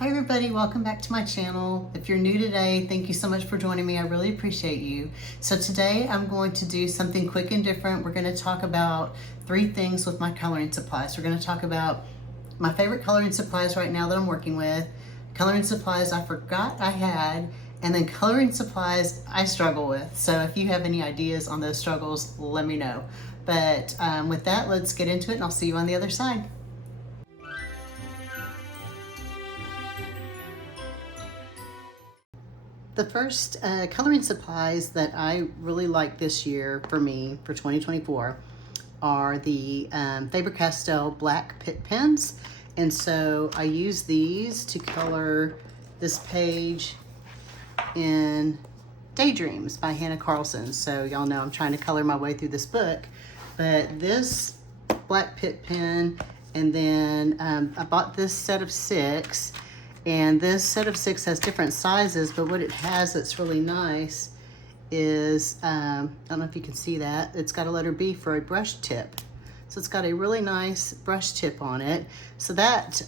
Hi everybody, welcome back to my channel. If you're new today, thank you so much for joining me. I really appreciate you. So today I'm going to do something quick and different. We're going to talk about 3 things with my coloring supplies. We're going to talk about my favorite coloring supplies right now that I'm working with, coloring supplies I forgot I had, and then coloring supplies I struggle with. So if you have any ideas on those struggles, let me know. But with that, let's get into it and I'll see you on the other side. The first coloring supplies that I really like this year for me, for 2024, are the Faber-Castell Black Pitt Pens. And so I use these to color this page in Daydreams by Hannah Carlson. So y'all know I'm trying to color my way through this book. But this Black Pitt pen, and then I bought this set of 6. And this set of 6 has different sizes, but what it has that's really nice is, I don't know if you can see that, it's got a letter B for a brush tip. So it's got a really nice brush tip on it. So that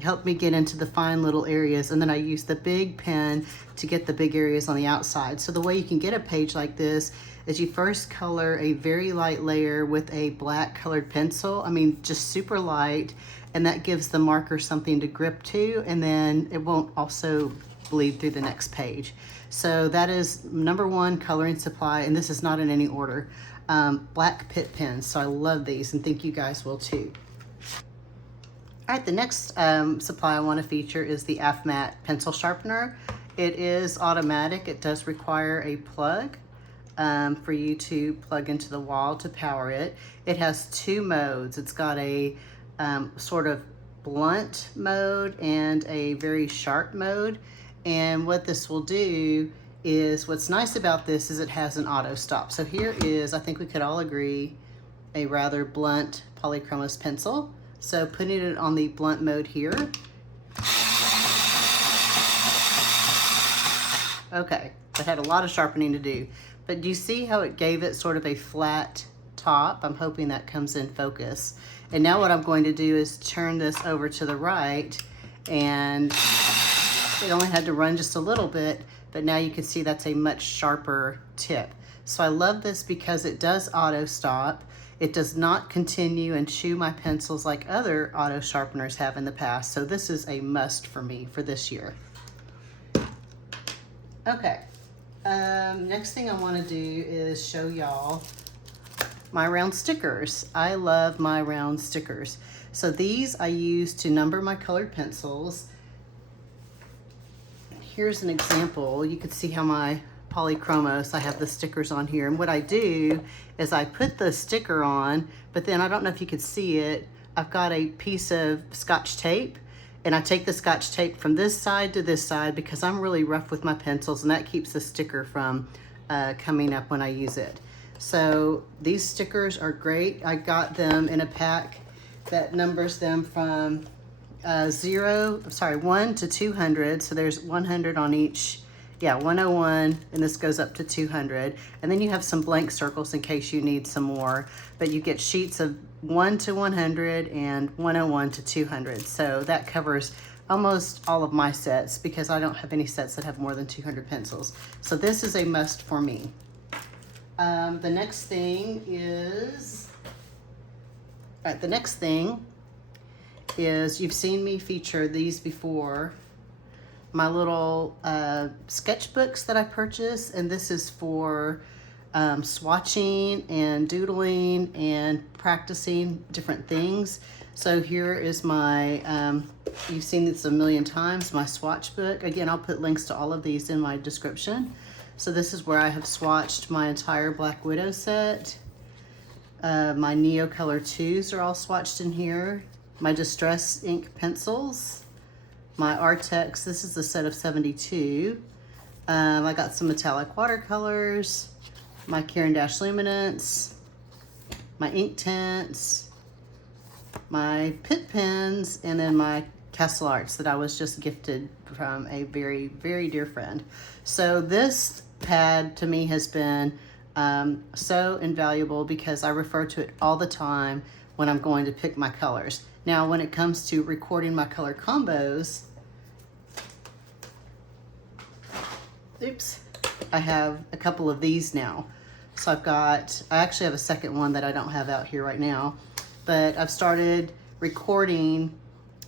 helped me get into the fine little areas, and then I used the big pen to get the big areas on the outside. So the way you can get a page like this is you first color a very light layer with a black colored pencil. I mean, just super light. And that gives the marker something to grip to, and then it won't also bleed through the next page. So that is number 1 coloring supply, and this is not in any order. Black Pitt pens, so I love these and think you guys will too. All right, the next supply I want to feature is the AFMAT pencil sharpener. It is automatic. It does require a plug for you to plug into the wall to power it. It has 2 modes. It's got a sort of blunt mode and a very sharp mode. And what this will do is, what's nice about this is it has an auto stop. So here is, I think we could all agree, a rather blunt polychromos pencil. So putting it on the blunt mode here. Okay, that had a lot of sharpening to do. But do you see how it gave it sort of a flat top? I'm hoping that comes in focus. And now what I'm going to do is turn this over to the right, and it only had to run just a little bit, but now you can see that's a much sharper tip. So I love this because it does auto stop. It does not continue and chew my pencils like other auto sharpeners have in the past. So this is a must for me for this year. Okay, next thing I want to do is show y'all my round stickers. I love my round stickers. So these I use to number my colored pencils. Here's an example. You can see how my polychromos, I have the stickers on here. And what I do is I put the sticker on, but then I don't know if you could see it, I've got a piece of Scotch tape, and I take the Scotch tape from this side to this side because I'm really rough with my pencils, and that keeps the sticker from coming up when I use it. So these stickers are great. I got them in a pack that numbers them from 1 to 200. So there's 100 on each. Yeah, 101, and this goes up to 200. And then you have some blank circles in case you need some more. But you get sheets of 1 to 100 and 101 to 200. So that covers almost all of my sets because I don't have any sets that have more than 200 pencils. So this is a must for me. The next thing is, you've seen me feature these before, my little sketchbooks that I purchased, and this is for swatching and doodling and practicing different things. So here is my, you've seen this a million times, my swatch book. Again, I'll put links to all of these in my description. So this is where I have swatched my entire Black Widow set. My Neo Color 2s are all swatched in here. My Distress ink pencils. My Artex, this is a set of 72. I got some metallic watercolors. My Caran d'Ache Luminance. My ink tints. My Pitt pens, and then my Castle Arts that I was just gifted from a very, very dear friend. So this pad to me has been so invaluable because I refer to it all the time when I'm going to pick my colors. Now, when it comes to recording my color combos, oops, I have a couple of these now. So I actually have a second one that I don't have out here right now, but I've started recording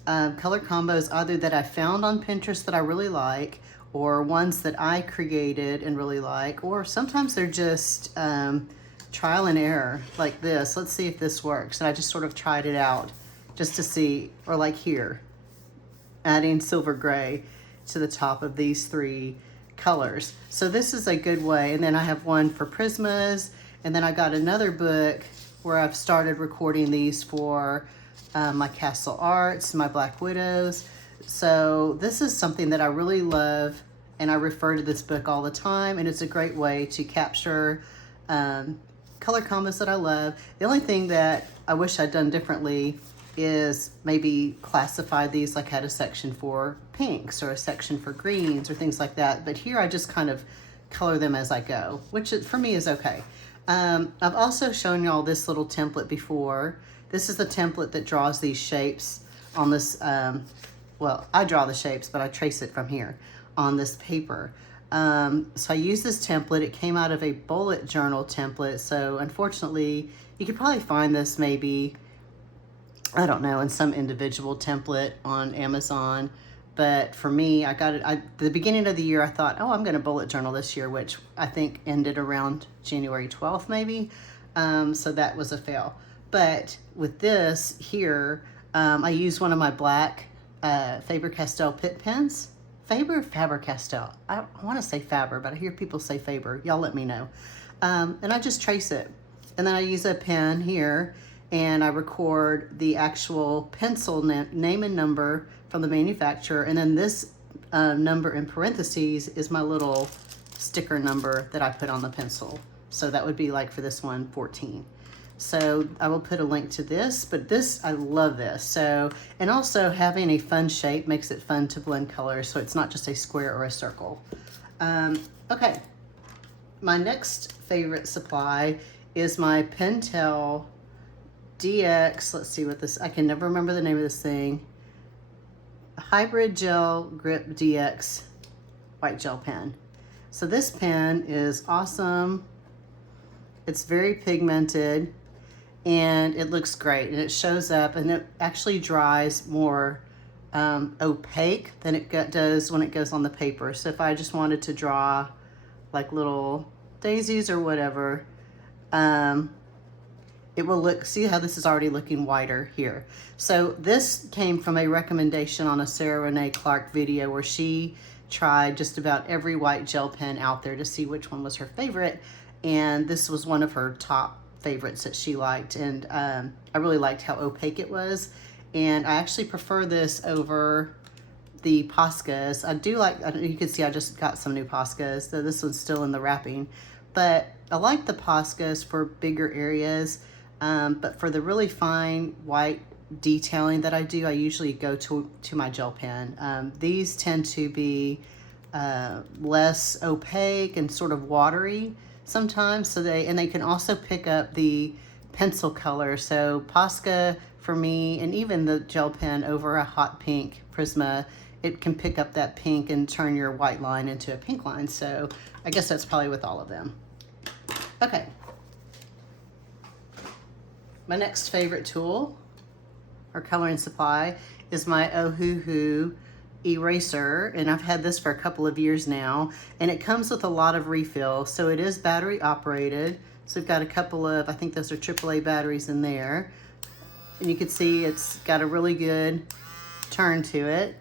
color combos either that I found on Pinterest that I really like, or ones that I created and really like, or sometimes they're just trial and error like this. Let's see if this works. And I just sort of tried it out just to see, or like here, adding silver gray to the top of these three colors. So this is a good way. And then I have one for Prismas, and then I got another book where I've started recording these for my Castle Arts, my Black Widows. So this is something that I really love, and I refer to this book all the time, and it's a great way to capture color combos that I love. The only thing that I wish I'd done differently is maybe classify these, like had a section for pinks or a section for greens or things like that. But here I just kind of color them as I go, which for me is okay. I've also shown y'all this little template before. This is the template that draws these shapes on this, well, I draw the shapes, but I trace it from here on this paper. So I use this template. It came out of a bullet journal template. So unfortunately, you could probably find this maybe, I don't know, in some individual template on Amazon. But for me, I got it, the beginning of the year, I thought, oh, I'm going to bullet journal this year, which I think ended around January 12th, maybe. So that was a fail. But with this here, I use one of my black Faber-Castell Pitt pens. Faber-Castell. I want to say Faber, but I hear people say Faber. Y'all let me know. And I just trace it. And then I use a pen here, and I record the actual pencil name and number from the manufacturer. And then this number in parentheses is my little sticker number that I put on the pencil. So that would be like for this one, 14. So I will put a link to this, but this, I love this. So, and also having a fun shape makes it fun to blend colors, so it's not just a square or a circle. Okay, my next favorite supply is my Pentel DX, let's see what this, I can never remember the name of this thing. Hybrid Gel Grip DX white gel pen. So this pen is awesome. It's very pigmented, and it looks great, and it shows up, and it actually dries more opaque than it does when it goes on the paper. So if I just wanted to draw like little daisies or whatever, it will look, see how this is already looking whiter here. So this came from a recommendation on a Sarah Renee Clark video where she tried just about every white gel pen out there to see which one was her favorite, and this was one of her top favorites that she liked. And I really liked how opaque it was, and I actually prefer this over the Poscas. I do like, you can see I just got some new Poscas, so this one's still in the wrapping, but I like the Poscas for bigger areas, but for the really fine white detailing that I do, I usually go to my gel pen. These tend to be less opaque and sort of watery sometimes, so they can also pick up the pencil color. So Posca for me, and even the gel pen over a hot pink Prisma, it can pick up that pink and turn your white line into a pink line. So I guess that's probably with all of them. Okay, my next favorite tool or coloring supply is my Ohuhu eraser, and I've had this for a couple of years now, and it comes with a lot of refill. So it is battery operated, so we've got a couple of, I think those are AAA batteries in there, and you can see it's got a really good turn to it.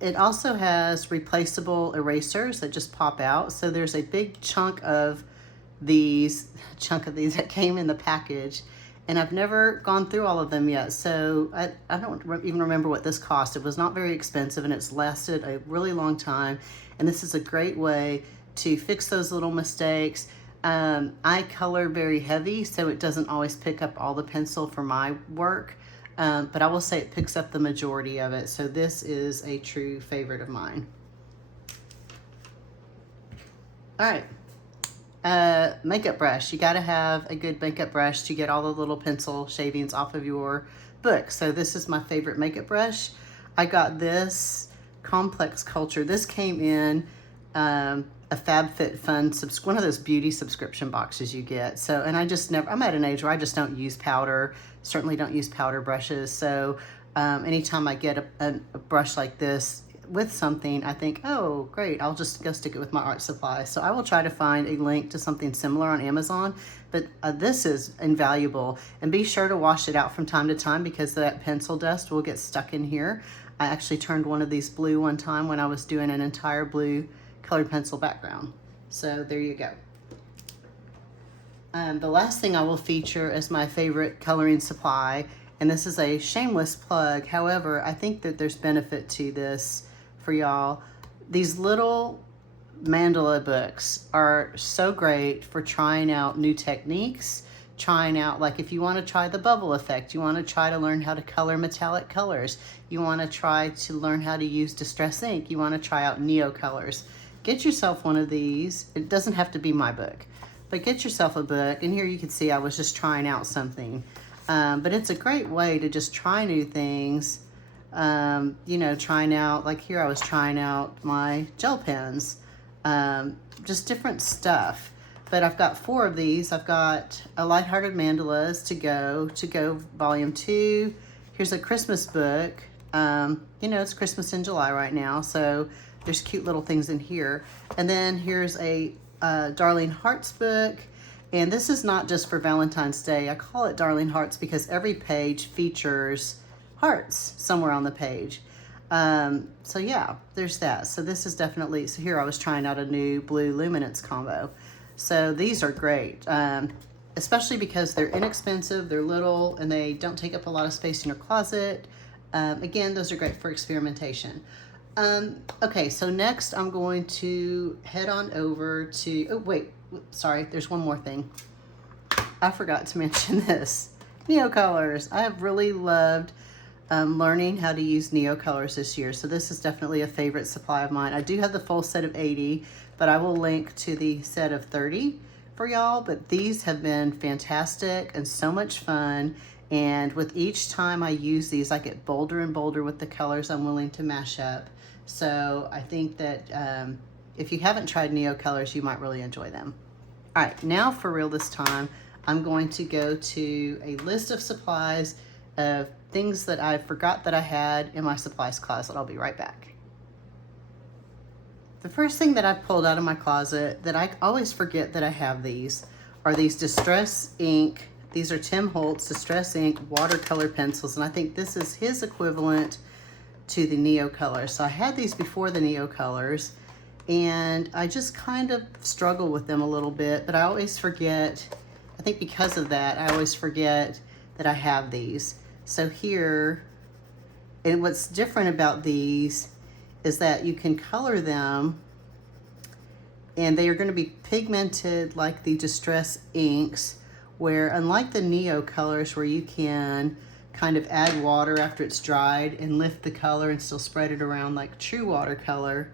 It also has replaceable erasers that just pop out, so there's a big chunk of these that came in the package, and I've never gone through all of them yet, so I don't even remember what this cost. It was not very expensive, and it's lasted a really long time, and this is a great way to fix those little mistakes. I color very heavy, so it doesn't always pick up all the pencil for my work, but I will say it picks up the majority of it, so this is a true favorite of mine. All right. Makeup brush. You got to have a good makeup brush to get all the little pencil shavings off of your book. So this is my favorite makeup brush. I got this Complex Culture. This came in a FabFitFun, one of those beauty subscription boxes you get. So, and I just never, I'm at an age where I just don't use powder, certainly don't use powder brushes. So anytime I get a brush like this with something, I think, oh, great, I'll just go stick it with my art supply. So I will try to find a link to something similar on Amazon, but this is invaluable. And be sure to wash it out from time to time because that pencil dust will get stuck in here. I actually turned one of these blue one time when I was doing an entire blue colored pencil background. So there you go. The last thing I will feature as my favorite coloring supply, and this is a shameless plug. However, I think that there's benefit to this for y'all. These little mandala books are so great for trying out new techniques, trying out, like if you want to try the bubble effect, you want to try to learn how to color metallic colors, you want to try to learn how to use distress ink, you want to try out neo colors. Get yourself one of these. It doesn't have to be my book, but get yourself a book. And here you can see I was just trying out something. But it's a great way to just try new things. You know, trying out, like here I was trying out my gel pens, just different stuff. But I've got 4 of these. I've got a Lighthearted Mandalas to go volume 2. Here's a Christmas book. You know, it's Christmas in July right now, so there's cute little things in here. And then here's a Darling Hearts book. And this is not just for Valentine's Day. I call it Darling Hearts because every page features hearts somewhere on the page. So yeah, there's that. So this is definitely, so here I was trying out a new blue luminance combo. So these are great, especially because they're inexpensive, they're little, and they don't take up a lot of space in your closet. Again, those are great for experimentation. Okay, so next I'm going to head on over to, oh wait, sorry, there's one more thing. I forgot to mention this. Neo colors. I have really loved learning how to use neo colors this year. So this is definitely a favorite supply of mine. I do have the full set of 80, but I will link to the set of 30 for y'all. But these have been fantastic and so much fun. And with each time I use these, I get bolder and bolder with the colors I'm willing to mash up. So I think that if you haven't tried neo colors, you might really enjoy them. All right, now for real this time, I'm going to go to a list of supplies of things that I forgot that I had in my supplies closet. I'll be right back. The first thing that I pulled out of my closet that I always forget that I have these are these Distress Ink. These are Tim Holtz Distress Ink watercolor pencils, and I think this is his equivalent to the Neo colors. So I had these before the Neo colors, and I just kind of struggle with them a little bit, but I always forget, I think because of that, I always forget that I have these. So here, and what's different about these is that you can color them, and they are going to be pigmented like the Distress Inks, where unlike the Neo colors where you can kind of add water after it's dried and lift the color and still spread it around like true watercolor,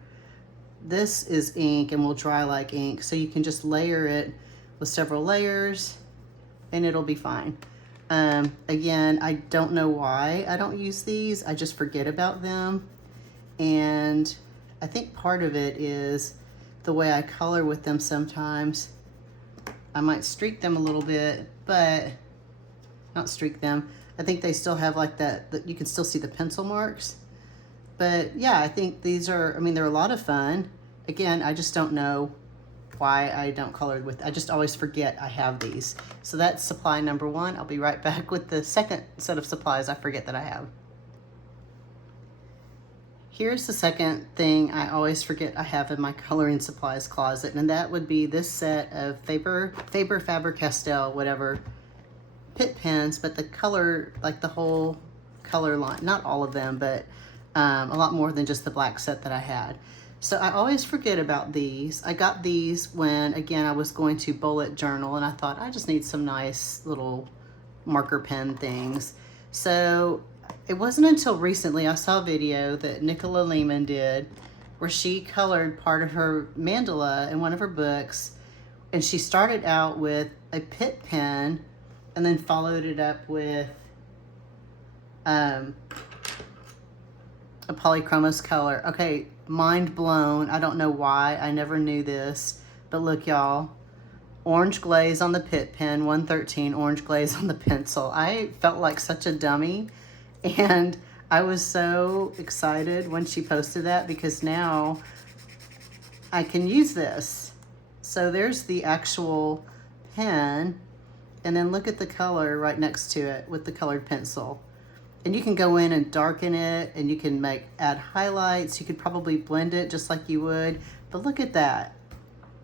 this is ink and will dry like ink. So you can just layer it with several layers and it'll be fine. Again, I don't know why I don't use these. I just forget about them. And I think part of it is the way I color with them sometimes. I might streak them a little bit, but not streak them. I think they still have like that you can still see the pencil marks. But yeah, I think these are, I mean, they're a lot of fun. Again, I just don't know why I don't color with, I just always forget I have these. So that's supply number 1. I'll be right back with the second set of supplies I forget that I have. Here's the second thing I always forget I have in my coloring supplies closet, and that would be this set of Faber-Castell, whatever, Pitt pens, but the color, like the whole color line, not all of them, but a lot more than just the black set that I had. So I always forget about these. I got these when, again, I was going to bullet journal, and I thought I just need some nice little marker pen things. So it wasn't until recently I saw a video that Nicola Lehman did where she colored part of her mandala in one of her books, and she started out with a Pitt pen and then followed it up with a polychromos color. Okay, mind blown. I don't know why. I never knew this. But look, y'all. Orange glaze on the Pitt pen, 113 orange glaze on the pencil. I felt like such a dummy, and I was so excited when she posted that because now I can use this. So there's the actual pen, and then look at the color right next to it with the colored pencil. And you can go in and darken it, and you can add highlights. You could probably blend it just like you would, but look at that.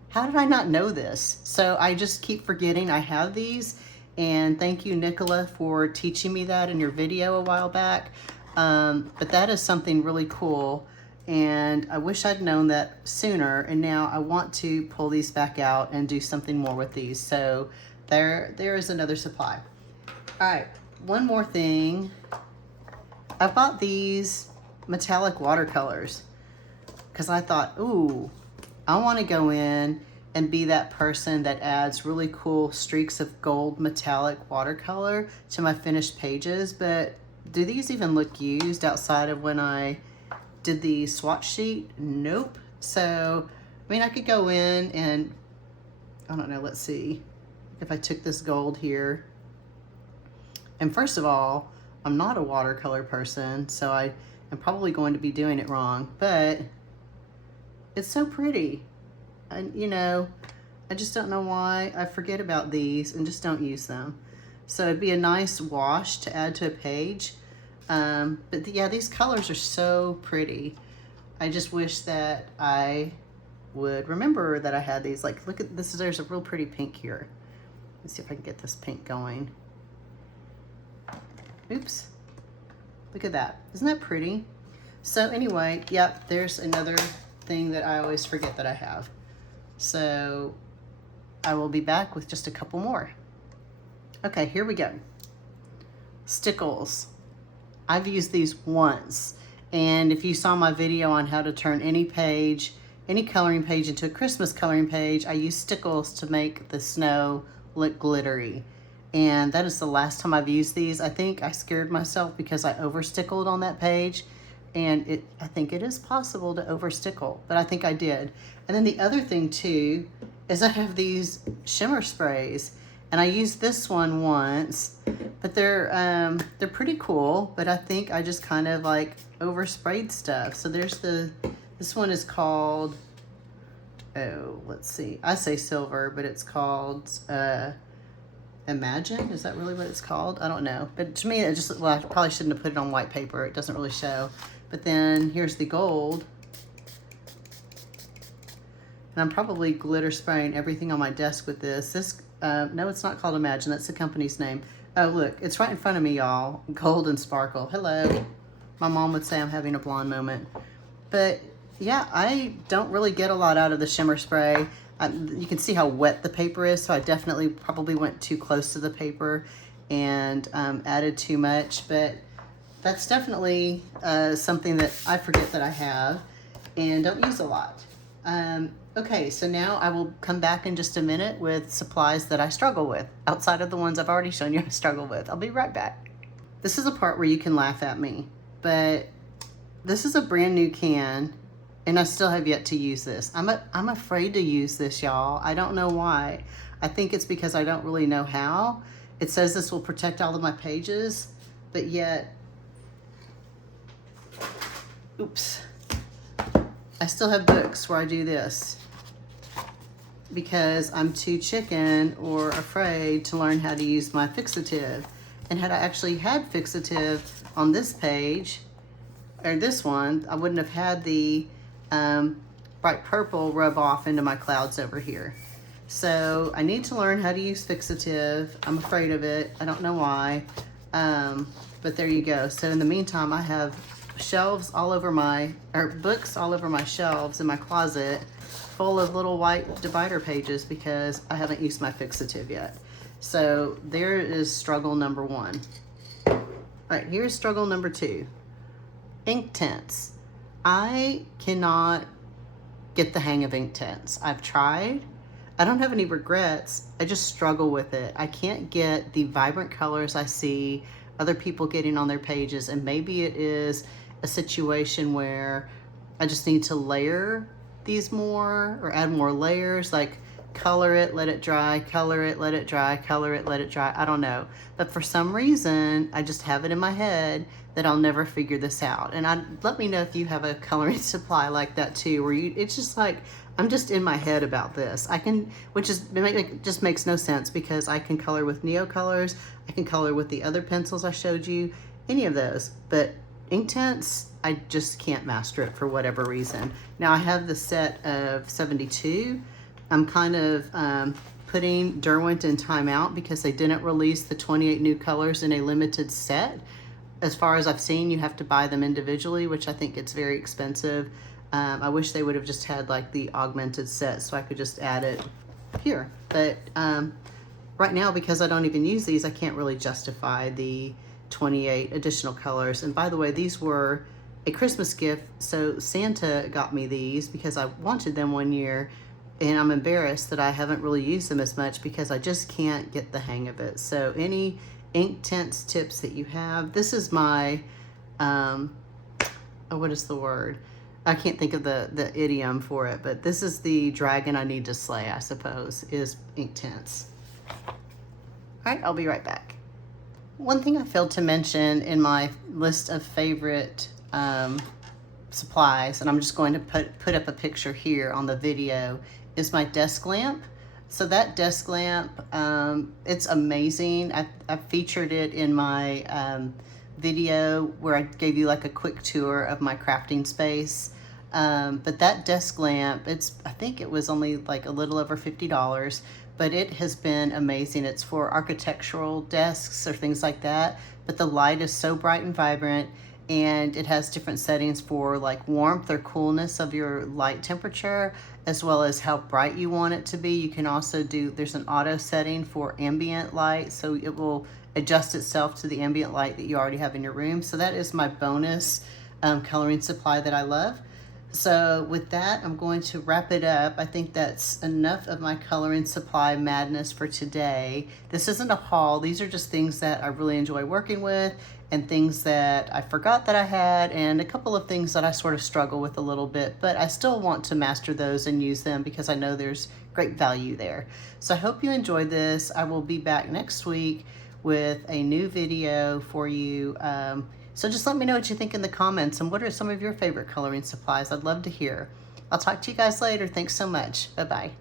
How did I not know this? So I just keep forgetting I have these, and thank you, Nicola, for teaching me that in your video a while back. But that is something really cool, and I wish I'd known that sooner, and now I want to pull these back out and do something more with these. So there is another supply. All right, one more thing. I bought these metallic watercolors because I thought, ooh, I want to go in and be that person that adds really cool streaks of gold metallic watercolor to my finished pages. But do these even look used outside of when I did the swatch sheet? Nope. So, I mean, I could go in and, I don't know, let's see if I took this gold here. And first of all, I'm not a watercolor person, so I am probably going to be doing it wrong, but it's so pretty. And you know, I just don't know why I forget about these and just don't use them. So it'd be a nice wash to add to a page. But yeah, these colors are so pretty. I just wish that I would remember that I had these. Like, look at this, there's a real pretty pink here. Let's see if I can get this pink going. Oops, look at that. Isn't that pretty? So anyway, yep, there's another thing that I always forget that I have. So I will be back with just a couple more. Okay, here we go. Stickles. I've used these once, and if you saw my video on how to turn any page, any coloring page into a Christmas coloring page, I use stickles to make the snow look glittery. And that is the last time I've used these. I think I scared myself because I over stickled on that page, and I think it is possible to over stickle, but I think I did. And then the other thing too is I have these shimmer sprays, and I used this one once, but they're pretty cool, but I think I just kind of like over sprayed stuff. So there's this one is called, oh, let's see, I say silver, but it's called Imagine. Is that really what it's called? I don't know, but to me it just, well, I probably shouldn't have put it on white paper. It doesn't really show. But then here's the gold, and I'm probably glitter spraying everything on my desk with this. This no, it's not called Imagine. That's the company's name. Oh, look, it's right in front of me, y'all. Gold and sparkle. Hello. My mom would say I'm having a blonde moment. But yeah, I don't really get a lot out of the shimmer spray. You can see how wet the paper is, so I definitely probably went too close to the paper and added too much, but that's definitely something that I forget that I have and don't use a lot. Okay, so now I will come back in just a minute with supplies that I struggle with, outside of the ones I've already shown you I struggle with. I'll be right back. This is a part where you can laugh at me, but this is a brand new can, and I still have yet to use this. I'm afraid to use this, y'all. I don't know why. I think it's because I don't really know how. It says this will protect all of my pages, but yet, oops. I still have books where I do this because I'm too chicken or afraid to learn how to use my fixative. And had I actually had fixative on this page, or this one, I wouldn't have had the bright purple rub off into my clouds over here. So I need to learn how to use fixative. I'm afraid of it. I don't know why. But there you go. So in the meantime, I have shelves all over books all over my shelves in my closet full of little white divider pages because I haven't used my fixative yet. So there is struggle number one. All right, here's struggle number two. Ink tints. I cannot get the hang of ink tints. I've tried. I don't have any regrets. I just struggle with it. I can't get the vibrant colors I see other people getting on their pages, and maybe it is a situation where I just need to layer these more or add more layers, like color it, let it dry, color it, let it dry, color it, let it dry. I don't know. But for some reason, I just have it in my head that I'll never figure this out. And let me know if you have a coloring supply like that too, where it's just like, I'm just in my head about this. I can, which is, it just makes no sense because I can color with Neo colors, I can color with the other pencils I showed you, any of those. But Inktense, I just can't master it for whatever reason. Now I have the set of 72. I'm kind of putting Derwent in timeout because they didn't release the 28 new colors in a limited set. As far as I've seen, you have to buy them individually, which I think it's very expensive. I wish they would have just had like the augmented set so I could just add it here. But right now, because I don't even use these, I can't really justify the 28 additional colors. And by the way, these were a Christmas gift, so Santa got me these because I wanted them one year, and I'm embarrassed that I haven't really used them as much because I just can't get the hang of it. So any Inktense tips that you have, this is my, what is the word? I can't think of the idiom for it, but this is the dragon I need to slay, I suppose, is Inktense. All right, I'll be right back. One thing I failed to mention in my list of favorite supplies, and I'm just going to put up a picture here on the video, is my desk lamp. So that desk lamp, it's amazing. I featured it in my video where I gave you like a quick tour of my crafting space. But that desk lamp, I think it was only like a little over $50, but it has been amazing. It's for architectural desks or things like that, but the light is so bright and vibrant, and it has different settings for like warmth or coolness of your light temperature, as well as how bright you want it to be. You can also there's an auto setting for ambient light, so it will adjust itself to the ambient light that you already have in your room. So that is my bonus coloring supply that I love. So with that, I'm going to wrap it up. I think that's enough of my coloring supply madness for today. This isn't a haul. These are just things that I really enjoy working with, and things that I forgot that I had, and a couple of things that I sort of struggle with a little bit, but I still want to master those and use them because I know there's great value there. So I hope you enjoyed this. I will be back next week with a new video for you. So just let me know what you think in the comments, and what are some of your favorite coloring supplies. I'd love to hear. I'll talk to you guys later. Thanks so much. Bye-bye.